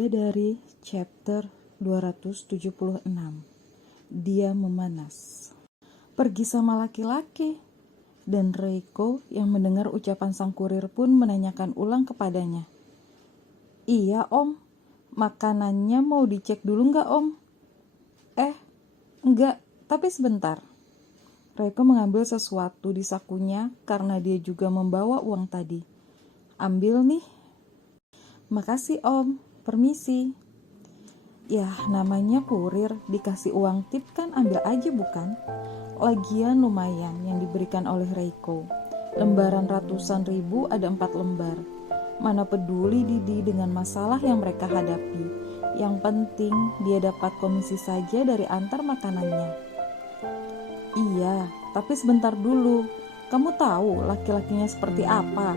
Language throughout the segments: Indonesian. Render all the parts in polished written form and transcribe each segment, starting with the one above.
Bidadari chapter 276. Dia memanas. Pergi sama laki-laki. Dan Reiko yang mendengar ucapan sang kurir pun menanyakan ulang kepadanya. Iya om, makanannya mau dicek dulu nggak om? Enggak, tapi sebentar. Reiko mengambil sesuatu di sakunya karena dia juga membawa uang tadi. Ambil nih. Makasih om, permisi. Yah, namanya kurir, dikasih uang tip kan ambil aja bukan? Lagian lumayan yang diberikan oleh Reiko. Lembaran ratusan ribu ada 4 lembar. Mana peduli Didi dengan masalah yang mereka hadapi. Yang penting dia dapat komisi saja dari antar makanannya. Iya, tapi sebentar dulu. Kamu tahu laki-lakinya seperti apa?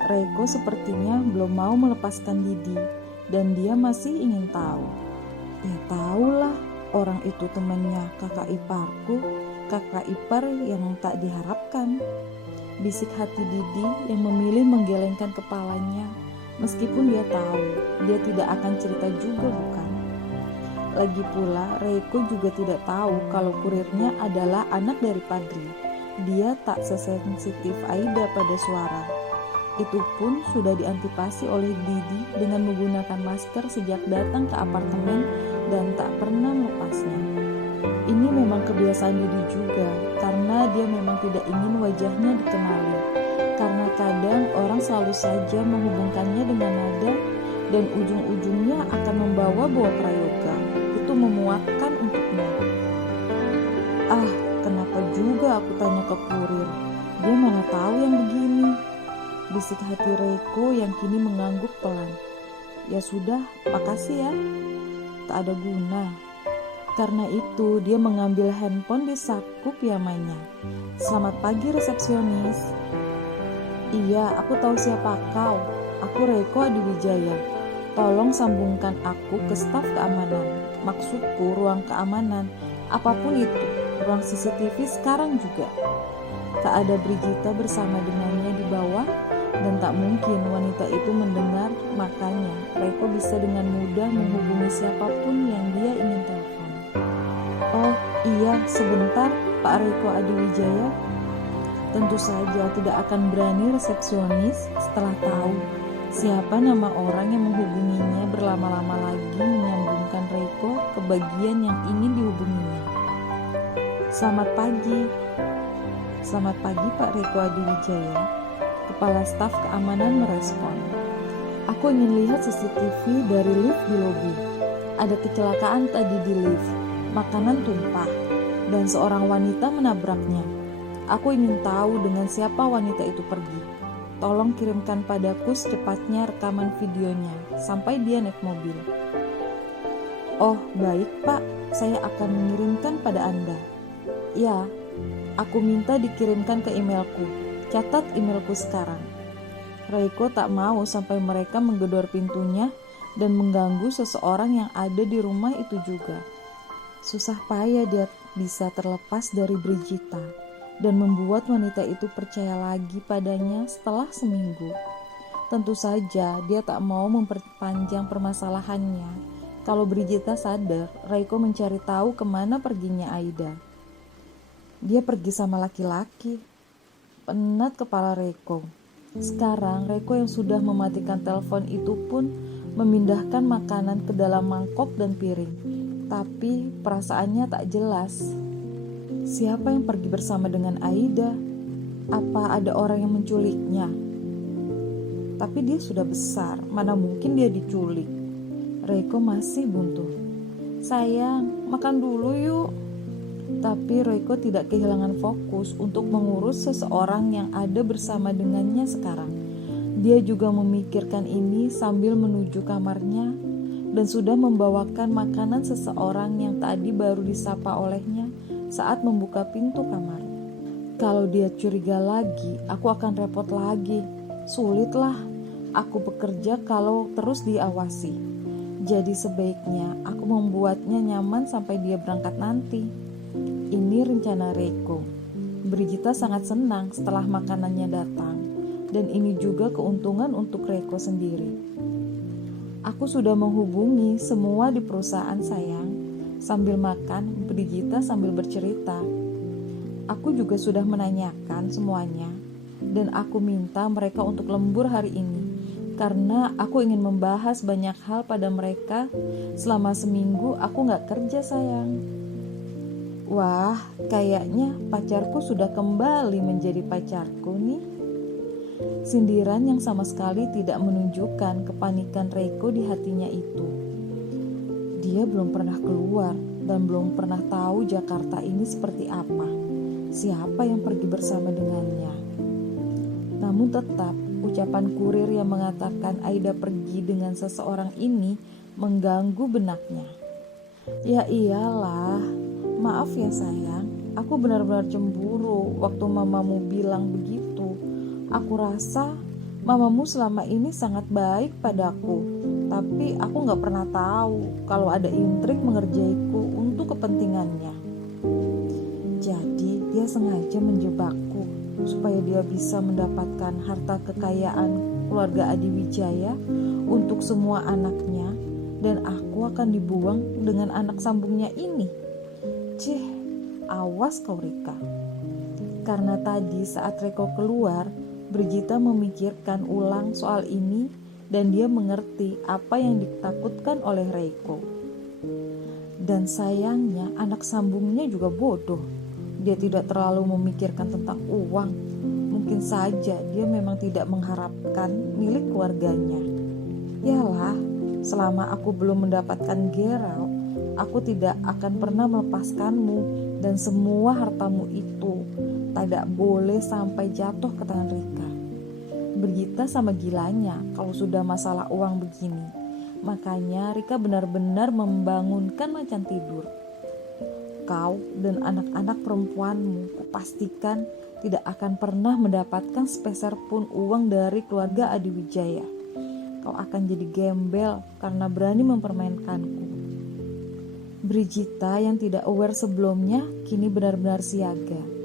Reiko sepertinya belum mau melepaskan Didi, dan dia masih ingin tahu. Ya tahulah, orang itu temannya kakak iparku, kakak ipar yang tak diharapkan. Bisik hati Didi yang memilih menggelengkan kepalanya, meskipun dia tahu dia tidak akan cerita juga bukan. Lagi pula Reiko juga tidak tahu kalau kurirnya adalah anak dari Padri. Dia tak sesensitif Aida pada suara. Itu pun sudah diantisipasi oleh Didi dengan menggunakan masker sejak datang ke apartemen dan tak pernah melepasnya. Ini memang kebiasaan Didi juga, karena dia memang tidak ingin wajahnya dikenali. Karena kadang orang selalu saja menghubungkannya dengan nada dan ujung-ujungnya akan membawa prayoga. Itu memuakkan untuknya. Kenapa juga aku tanya ke kurir? Dia mana tahu yang begini? Bisik hati Reiko yang kini mengangguk pelan. Ya sudah, makasih ya. Tak ada guna. Karena itu dia mengambil handphone di saku piyamanya. Selamat pagi resepsionis. Iya, aku tahu siapa kau. Aku Reiko Adiwijaya. Tolong sambungkan aku ke staf keamanan. Maksudku ruang keamanan. Apapun itu, ruang CCTV sekarang juga. Tak ada Brigita bersama dengannya di bawah. Dan tak mungkin wanita itu mendengar, makanya Reiko bisa dengan mudah menghubungi siapapun yang dia ingin telepon. Oh iya, sebentar Pak Reiko Adiwijaya. Tentu saja tidak akan berani resepsionis setelah tahu siapa nama orang yang menghubunginya berlama-lama lagi menyambungkan Reiko ke bagian yang ingin dihubunginya. Selamat pagi. Selamat pagi Pak Reiko Adiwijaya. Kepala staf keamanan merespon. Aku ingin lihat CCTV dari lift di lobi. Ada kecelakaan tadi di lift. Makanan tumpah dan seorang wanita menabraknya. Aku ingin tahu dengan siapa wanita itu pergi. Tolong kirimkan padaku secepatnya rekaman videonya sampai dia naik mobil. Oh, baik Pak. Saya akan mengirimkan pada Anda. Ya, aku minta dikirimkan ke emailku. Catat emailku sekarang. Reiko tak mau sampai mereka menggedor pintunya dan mengganggu seseorang yang ada di rumah itu juga. Susah payah dia bisa terlepas dari Brigita dan membuat wanita itu percaya lagi padanya setelah seminggu. Tentu saja dia tak mau memperpanjang permasalahannya. Kalau Brigita sadar, Reiko mencari tahu kemana perginya Aida. Dia pergi sama laki-laki. Penat kepala Reiko. Sekarang Reiko yang sudah mematikan telepon itu pun memindahkan makanan ke dalam mangkok dan piring. Tapi perasaannya tak jelas. Siapa yang pergi bersama dengan Aida? Apa ada orang yang menculiknya? Tapi dia sudah besar, mana mungkin dia diculik. Reiko masih buntu. Sayang, makan dulu yuk. Tapi Reiko tidak kehilangan fokus untuk mengurus seseorang yang ada bersama dengannya sekarang. Dia juga memikirkan ini sambil menuju kamarnya dan sudah membawakan makanan seseorang yang tadi baru disapa olehnya saat membuka pintu kamar. Kalau dia curiga lagi, aku akan repot lagi. Sulitlah aku bekerja kalau terus diawasi. Jadi sebaiknya aku membuatnya nyaman sampai dia berangkat nanti. Ini rencana Reiko. Brigita sangat senang setelah makanannya datang, dan ini juga keuntungan untuk Reiko sendiri. Aku Aku sudah menghubungi semua di perusahaan sayang. Sambil makan, Brigita sambil bercerita. Aku juga sudah menanyakan semuanya. Dan aku minta mereka untuk lembur hari ini. Karena aku ingin membahas banyak hal pada mereka. Selama seminggu aku gak kerja sayang. Wah, kayaknya pacarku sudah kembali menjadi pacarku nih. Sindiran yang sama sekali tidak menunjukkan kepanikan Reiko di hatinya itu. Dia belum pernah keluar dan belum pernah tahu Jakarta ini seperti apa. Siapa yang pergi bersama dengannya. Namun tetap ucapan kurir yang mengatakan Aida pergi dengan seseorang ini mengganggu benaknya. Ya iyalah, maaf ya sayang, aku benar-benar cemburu waktu mamamu bilang begitu. Aku rasa mamamu selama ini sangat baik padaku, tapi aku gak pernah tahu kalau ada intrik mengerjaiku untuk kepentingannya. Jadi dia sengaja menjebakku supaya dia bisa mendapatkan harta kekayaan keluarga Adiwijaya untuk semua anaknya, dan aku akan dibuang dengan anak sambungnya ini. Cih, awas kau Rika. Karena tadi saat Reko keluar, Brigita memikirkan ulang soal ini dan dia mengerti apa yang ditakutkan oleh Reiko. Dan sayangnya anak sambungnya juga bodoh. Dia tidak terlalu memikirkan tentang uang. Mungkin saja dia memang tidak mengharapkan milik keluarganya. Yalah, selama aku belum mendapatkan Gerald, aku tidak akan pernah melepaskanmu dan semua hartamu itu. Tidak boleh sampai jatuh ke tangan Rika. Brigita sama gilanya kalau sudah masalah uang begini. Makanya Rika benar-benar membangunkan macan tidur. Kau dan anak-anak perempuanmu kupastikan tidak akan pernah mendapatkan sepeser pun uang dari keluarga Adiwijaya. Kau akan jadi gembel karena berani mempermainkanku. Brigita yang tidak aware sebelumnya kini benar-benar siaga.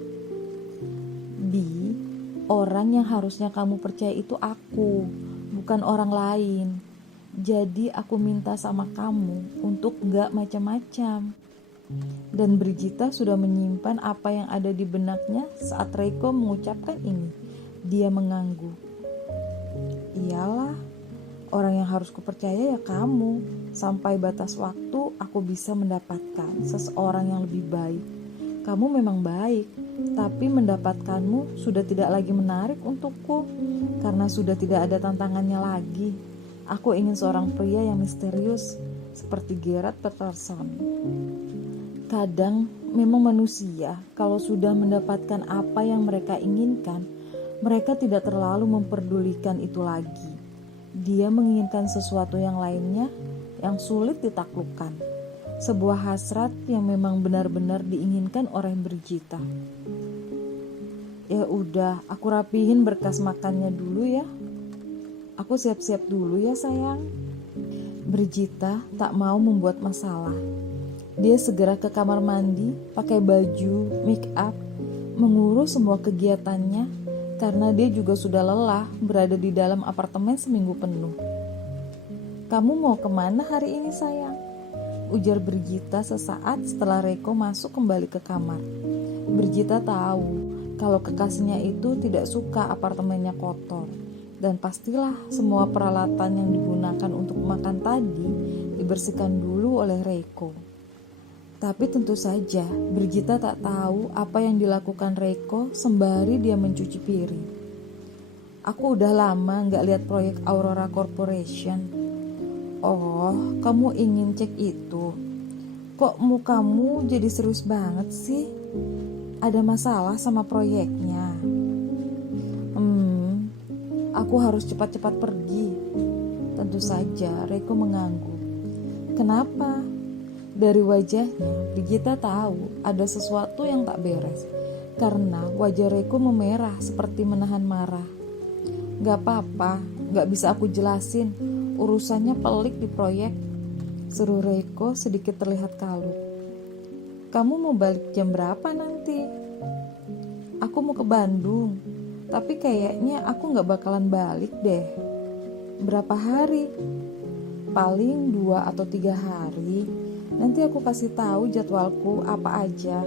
Bi, orang yang harusnya kamu percaya itu aku, bukan orang lain. Jadi aku minta sama kamu untuk gak macam-macam. Dan Brigita sudah menyimpan apa yang ada di benaknya saat Reiko mengucapkan ini. Dia mengangguk. Iyalah, orang yang harus kupercaya ya kamu. Sampai batas waktu aku bisa mendapatkan seseorang yang lebih baik. Kamu memang baik, tapi mendapatkanmu sudah tidak lagi menarik untukku karena sudah tidak ada tantangannya lagi. Aku ingin seorang pria yang misterius seperti Gerard Peterson. Kadang memang manusia kalau sudah mendapatkan apa yang mereka inginkan, mereka tidak terlalu memperdulikan itu lagi. Dia menginginkan sesuatu yang lainnya yang sulit ditaklukkan. Sebuah hasrat yang memang benar-benar diinginkan oleh Brigita. Ya udah, aku rapihin berkas makannya dulu ya. Aku siap-siap dulu ya sayang. Brigita tak mau membuat masalah. Dia segera ke kamar mandi, pakai baju, make up, mengurus semua kegiatannya karena dia juga sudah lelah berada di dalam apartemen seminggu penuh. Kamu mau kemana hari ini sayang? Ujar Brigita sesaat setelah Reiko masuk kembali ke kamar. Brigita tahu kalau kekasihnya itu tidak suka apartemennya kotor. Dan pastilah semua peralatan yang digunakan untuk makan tadi dibersihkan dulu oleh Reiko. Tapi tentu saja Brigita tak tahu apa yang dilakukan Reiko sembari dia mencuci piring. Aku udah lama gak lihat proyek Aurora Corporation. Oh, kamu ingin cek itu? Kok mukamu jadi serius banget sih? Ada masalah sama proyeknya? Aku harus cepat-cepat pergi. Tentu saja Reiko mengangguk. Kenapa? Dari wajahnya, Brigita tahu ada sesuatu yang tak beres. Karena wajah Reiko memerah seperti menahan marah. Gak apa-apa, gak bisa aku jelasin. Urusannya pelik di proyek. Seru Reiko sedikit terlihat kalut. Kamu mau balik jam berapa nanti? Aku mau ke Bandung. Tapi kayaknya aku gak bakalan balik deh. Berapa hari? Paling 2 atau 3 hari. Nanti aku kasih tahu jadwalku apa aja.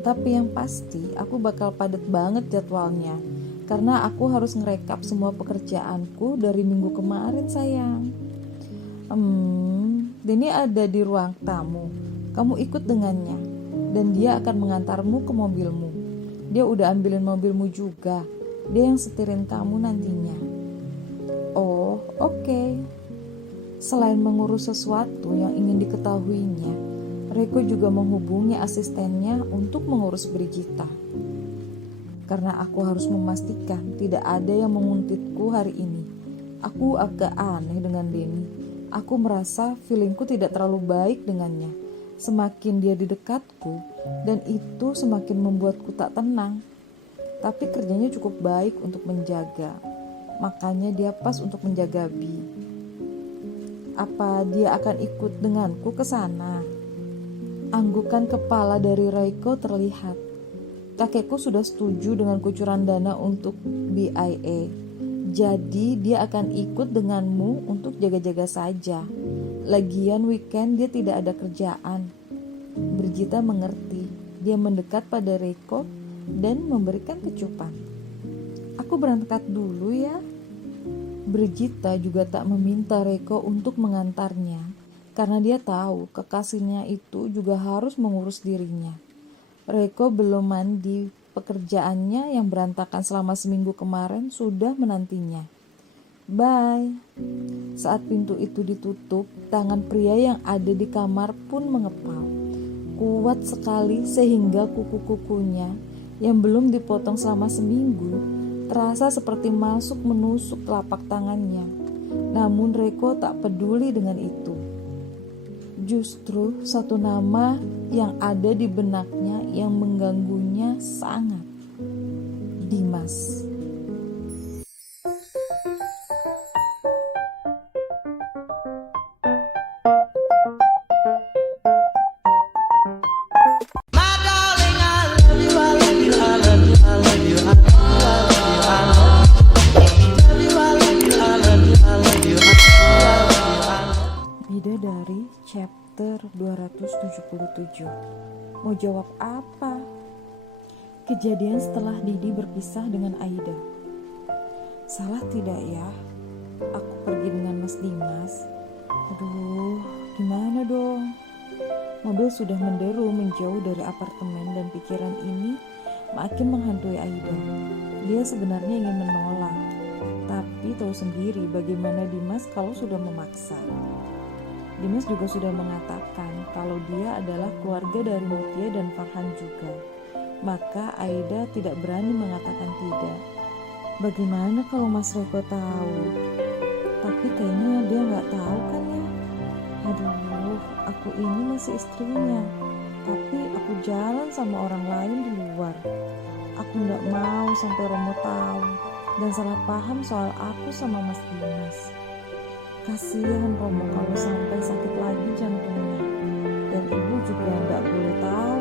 Tapi yang pasti aku bakal padat banget jadwalnya. Karena aku harus ngerekap semua pekerjaanku dari minggu kemarin sayang. Denny ada di ruang tamu. Kamu ikut dengannya. Dan dia akan mengantarmu ke mobilmu. Dia udah ambilin mobilmu juga. Dia yang setirin kamu nantinya. Oh, oke. Selain mengurus sesuatu yang ingin diketahuinya, Reiko juga menghubungi asistennya untuk mengurus Brigita. Karena aku harus memastikan tidak ada yang menguntitku hari ini. Aku agak aneh dengan Denny. Aku merasa feelingku tidak terlalu baik dengannya. Semakin dia di dekatku, dan itu semakin membuatku tak tenang. Tapi kerjanya cukup baik untuk menjaga. Makanya dia pas untuk menjaga Bi. Apa dia akan ikut denganku ke sana? Anggukan kepala dari Reiko terlihat. Kakekku sudah setuju dengan kucuran dana untuk BIA. Jadi dia akan ikut denganmu untuk jaga-jaga saja. Lagian weekend dia tidak ada kerjaan. Brigita mengerti. Dia mendekat pada Reiko dan memberikan kecupan. Aku berangkat dulu ya. Brigita juga tak meminta Reiko untuk mengantarnya. Karena dia tahu kekasihnya itu juga harus mengurus dirinya. Reiko belum mandi. Pekerjaannya yang berantakan selama seminggu kemarin sudah menantinya. Bye. Saat pintu itu ditutup, tangan pria yang ada di kamar pun mengepal. Kuat sekali sehingga kuku-kukunya yang belum dipotong selama seminggu terasa seperti masuk menusuk telapak tangannya. Namun Reiko tak peduli dengan itu. Justru satu nama yang ada di benaknya yang mengganggunya sangat. Dimas. Bidadari chapter 277. Mau jawab apa? Kejadian setelah Didi berpisah dengan Aida. Salah tidak ya? Aku pergi dengan Mas Dimas. Aduh, gimana dong? Mobil sudah menderu menjauh dari apartemen dan pikiran ini makin menghantui Aida. Dia sebenarnya ingin menolak, tapi tahu sendiri bagaimana Dimas kalau sudah memaksa. Dimas juga sudah mengatakan kalau dia adalah keluarga dari Mutia dan Farhan juga. Maka Aida tidak berani mengatakan tidak. Bagaimana kalau Mas Reiko tahu? Tapi kayaknya dia nggak tahu kan ya. Aduh, aku ini masih istrinya. Tapi aku jalan sama orang lain di luar. Aku nggak mau sampai Romo tahu dan salah paham soal aku sama Mas Dimas. Kasihan Romo kalau sampai sakit lagi jantungnya. Dan ibu juga nggak boleh tahu.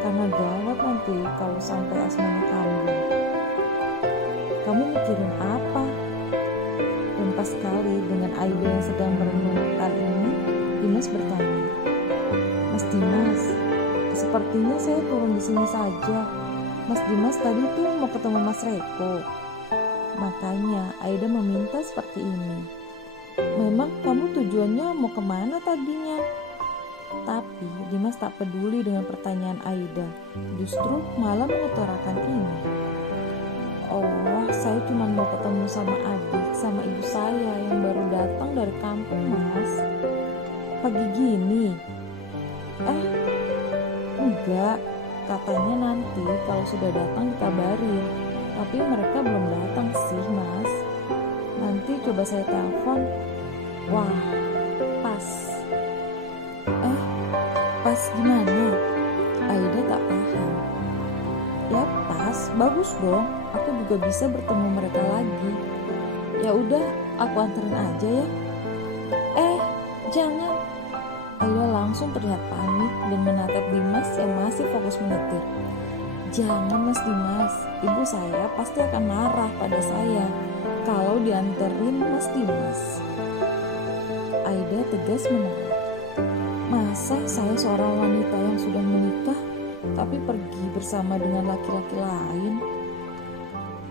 Karena gawat nanti kalau sampai asmanya kambuh. Kamu mikirin apa? Dan pas sekali dengan Aida yang sedang merenung hal ini, Dimas bertanya, Mas Dimas, sepertinya saya turun di sini saja. Mas Dimas tadi tuh mau ketemu Mas Reiko. Makanya Aida meminta seperti ini. Memang kamu tujuannya mau kemana tadinya? Tapi Dimas tak peduli dengan pertanyaan Aida. Justru malah mengutarakan ini. Oh, saya cuma mau ketemu sama adik sama ibu saya yang baru datang dari kampung, Mas. Pagi gini. Enggak. Katanya nanti kalau sudah datang dikabarin. Tapi mereka belum datang sih, Mas. Nanti coba saya telepon. Wah, pas. Pas gimana? Aida tak paham. Ya pas, bagus dong. Aku juga bisa bertemu mereka lagi. Ya udah, aku anterin aja ya. Jangan. Aida langsung terlihat panik dan menatap Dimas yang masih fokus menyetir. Jangan Mas Dimas, ibu saya pasti akan marah pada saya kalau dianterin Mas Dimas. Aida tegas menolak. Masa saya seorang wanita yang sudah menikah tapi pergi bersama dengan laki-laki lain?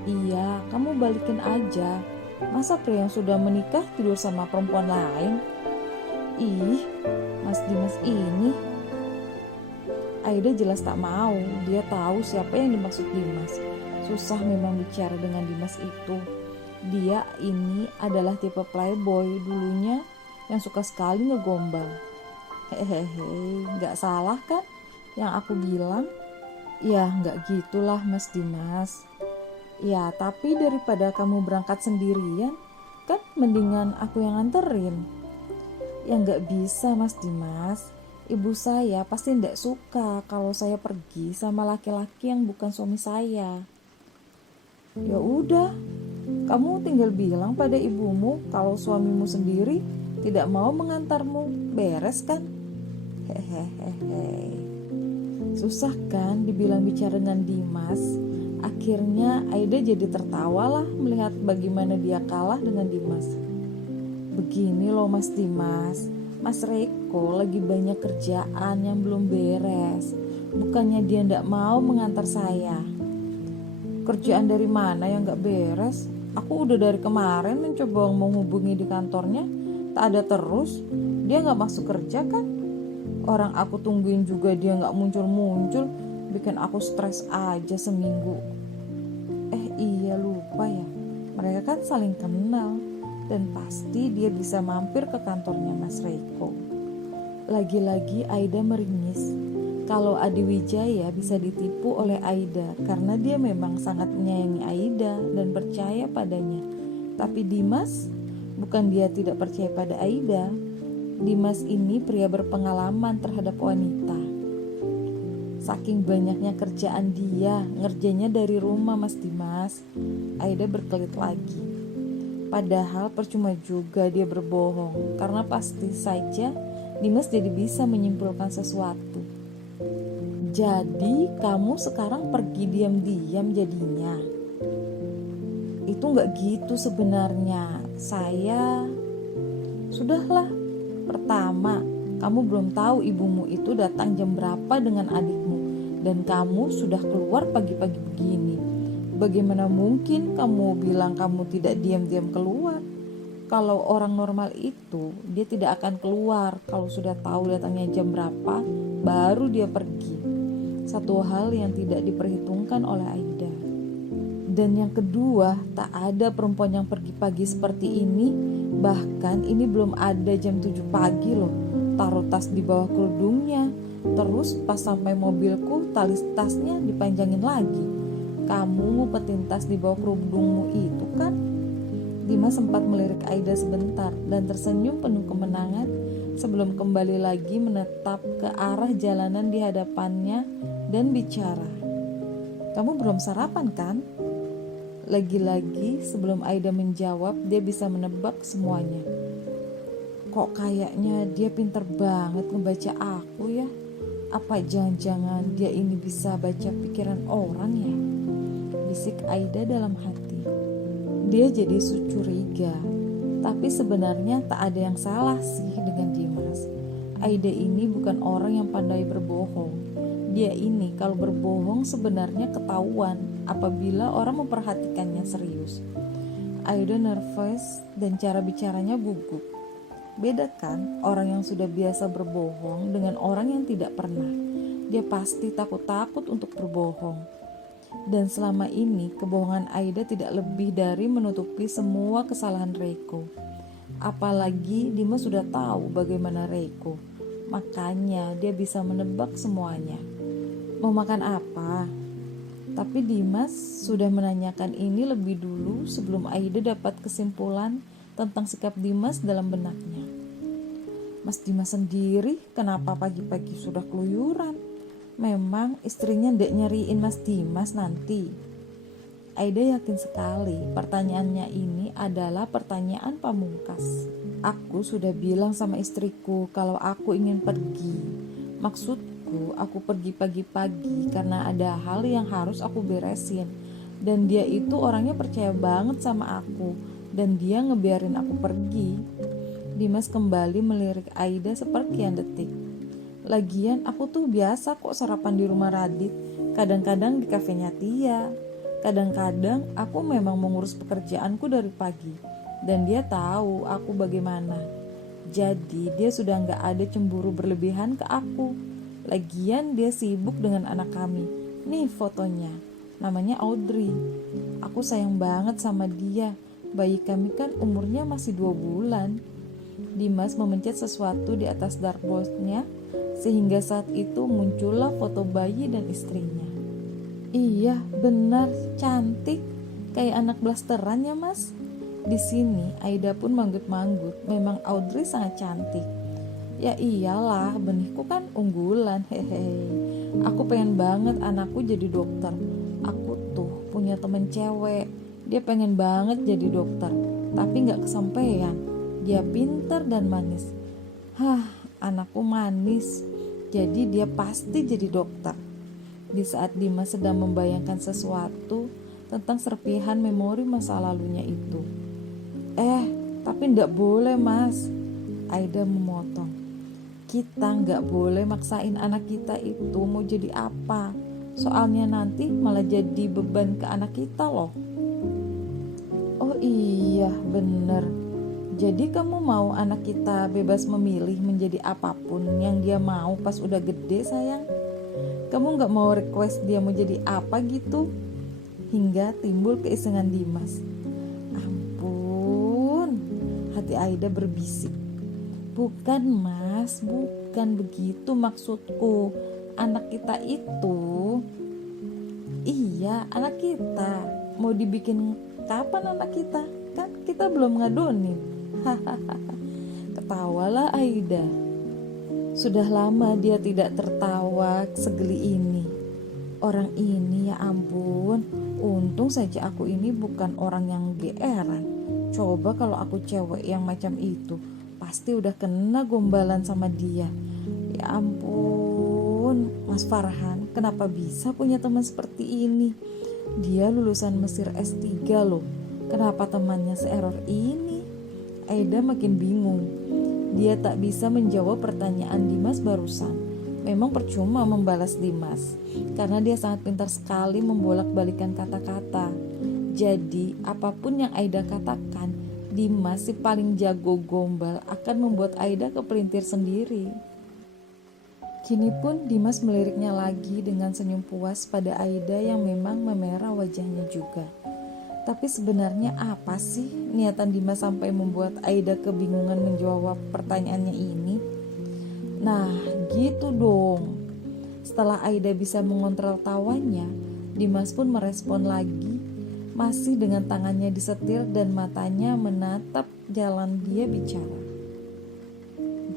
Iya, kamu balikin aja. Masa pria yang sudah menikah tidur sama perempuan lain? Ih, Mas Dimas ini. Aida jelas tak mau. Dia tahu siapa yang dimaksud Dimas. Susah memang bicara dengan Dimas itu. Dia ini adalah tipe playboy dulunya yang suka sekali ngegombal. Hehehe, gak salah kan yang aku bilang? Ya gak gitulah Mas Dimas. Ya tapi daripada kamu berangkat sendirian, kan mendingan aku yang nganterin. Ya gak bisa Mas Dimas. Ibu saya pasti gak suka kalau saya pergi sama laki-laki yang bukan suami saya. Ya udah, kamu tinggal bilang pada ibumu kalau suamimu sendiri tidak mau mengantarmu, beres kan? Hehehe. Susah kan dibilang bicara dengan Dimas. Akhirnya Aida jadi tertawalah melihat bagaimana dia kalah dengan Dimas. Begini loh Mas Dimas, Mas Reko lagi banyak kerjaan yang belum beres. Bukannya dia ndak mau mengantar saya. Kerjaan dari mana yang gak beres? Aku udah dari kemarin mencoba menghubungi di kantornya, tak ada terus. Dia gak masuk kerja kan? Orang aku tungguin juga dia gak muncul-muncul. Bikin aku stres aja seminggu. Iya lupa ya, mereka kan saling kenal. Dan pasti dia bisa mampir ke kantornya Mas Reko. Lagi-lagi Aida meringis. Kalau Adi Wijaya bisa ditipu oleh Aida karena dia memang sangat menyayangi Aida dan percaya padanya. Tapi Dimas, bukan dia tidak percaya pada Aida. Dimas ini pria berpengalaman terhadap wanita. Saking banyaknya kerjaan dia, ngerjainnya dari rumah Mas Dimas. Aida berkelit lagi. Padahal percuma juga dia berbohong, karena pasti saja Dimas jadi bisa menyimpulkan sesuatu. Jadi kamu sekarang pergi diam-diam jadinya? Itu gak gitu sebenarnya. Sudahlah. Pertama, kamu belum tahu ibumu itu datang jam berapa dengan adikmu, dan kamu sudah keluar pagi-pagi begini. Bagaimana mungkin kamu bilang kamu tidak diam-diam keluar? Kalau orang normal itu, dia tidak akan keluar kalau sudah tahu datangnya jam berapa, baru dia pergi. Satu hal yang tidak diperhitungkan oleh Aida. Dan yang kedua, tak ada perempuan yang pergi pagi seperti ini. Bahkan ini belum ada jam 7 pagi loh. Taruh tas di bawah kerudungnya. Terus pas sampai mobilku, tali tasnya dipanjangin lagi. Kamu ngumpetin tas di bawah kerudungmu itu kan? Dimas sempat melirik Aida sebentar dan tersenyum penuh kemenangan sebelum kembali lagi menetap ke arah jalanan di hadapannya dan bicara. Kamu belum sarapan kan? Lagi-lagi sebelum Aida menjawab, dia bisa menebak semuanya. Kok kayaknya dia pintar banget ngebaca aku ya? Apa jangan-jangan dia ini bisa baca pikiran orang ya? Bisik Aida dalam hati. Dia jadi curiga. Tapi sebenarnya tak ada yang salah sih dengan Dimas. Aida ini bukan orang yang pandai berbohong. Dia ini kalau berbohong sebenarnya ketahuan apabila orang memperhatikannya serius. Aida nervous dan cara bicaranya gugup. Beda kan orang yang sudah biasa berbohong dengan orang yang tidak pernah. Dia pasti takut-takut untuk berbohong. Dan selama ini kebohongan Aida tidak lebih dari menutupi semua kesalahan Reko. Apalagi Dimas sudah tahu bagaimana Reko. Makanya dia bisa menebak semuanya. Mau makan apa? Tapi Dimas sudah menanyakan ini lebih dulu sebelum Aida dapat kesimpulan tentang sikap Dimas dalam benaknya. Mas Dimas sendiri kenapa pagi-pagi sudah keluyuran? Memang istrinya ndak nyariin Mas Dimas nanti? Aida yakin sekali pertanyaannya ini adalah pertanyaan pamungkas. Aku sudah bilang sama istriku kalau aku ingin pergi. Maksudku aku pergi pagi-pagi karena ada hal yang harus aku beresin. Dan dia itu orangnya percaya banget sama aku. Dan dia ngebiarin aku pergi. Dimas kembali melirik Aida seperkian detik. Lagian aku tuh biasa kok sarapan di rumah Radit, kadang-kadang di kafenya Tia. Kadang-kadang aku memang mengurus pekerjaanku dari pagi, dan dia tahu aku bagaimana. Jadi dia sudah gak ada cemburu berlebihan ke aku. Lagian dia sibuk dengan anak kami. Nih fotonya, namanya Audrey. Aku sayang banget sama dia. Bayi kami kan umurnya masih 2 bulan. Dimas memencet sesuatu di atas dartboardnya, sehingga saat itu muncullah foto bayi dan istrinya. Iya, benar, cantik, kayak anak blasteran ya mas. Di sini Aida pun manggut-manggut. Memang Audrey sangat cantik. Ya iyalah, benihku kan unggulan, hehe. Aku pengen banget anakku jadi dokter. Aku tuh punya temen cewek, dia pengen banget jadi dokter, tapi gak kesampaian. Dia pintar dan manis. Anakku manis, jadi dia pasti jadi dokter. Di saat Dimas sedang membayangkan sesuatu tentang serpihan memori masa lalunya itu. Tapi ndak boleh mas, Aida memotong. Kita nggak boleh maksain anak kita itu mau jadi apa. Soalnya nanti malah jadi beban ke anak kita loh. Oh iya bener. Jadi kamu mau anak kita bebas memilih menjadi apapun yang dia mau pas udah gede sayang? Kamu gak mau request dia mau jadi apa gitu? Hingga timbul keisengan Dimas. Ampun, hati Aida berbisik. Bukan mas, bukan begitu maksudku. Anak kita itu, iya anak kita. Mau dibikin kapan anak kita? Kan kita belum ngadonin. Ketawalah Aida. Sudah lama dia tidak tertawa segeli ini. Orang ini ya ampun, untung saja aku ini bukan orang yang geeran. Coba kalau aku cewek yang macam itu, pasti udah kena gombalan sama dia. Ya ampun, Mas Farhan, kenapa bisa punya teman seperti ini? Dia lulusan Mesir S3 loh. Kenapa temannya se-error ini? Aida makin bingung. Dia tak bisa menjawab pertanyaan Dimas barusan. Memang percuma membalas Dimas, karena dia sangat pintar sekali membolak-balikan kata-kata. Jadi apapun yang Aida katakan, Dimas si paling jago gombal akan membuat Aida kepelintir sendiri. Kini pun Dimas meliriknya lagi dengan senyum puas pada Aida yang memang memerah wajahnya juga. Tapi sebenarnya apa sih niatan Dimas sampai membuat Aida kebingungan menjawab pertanyaannya ini? Nah gitu dong. Setelah Aida bisa mengontrol tawanya, Dimas pun merespon lagi, masih dengan tangannya disetir dan matanya menatap jalan dia bicara.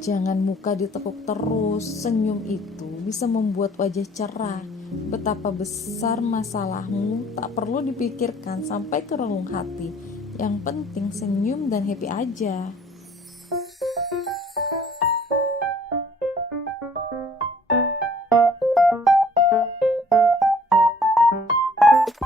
Jangan muka ditekuk terus, senyum itu bisa membuat wajah cerah. Betapa besar masalahmu tak perlu dipikirkan sampai ke relung hati. Yang penting senyum dan happy aja.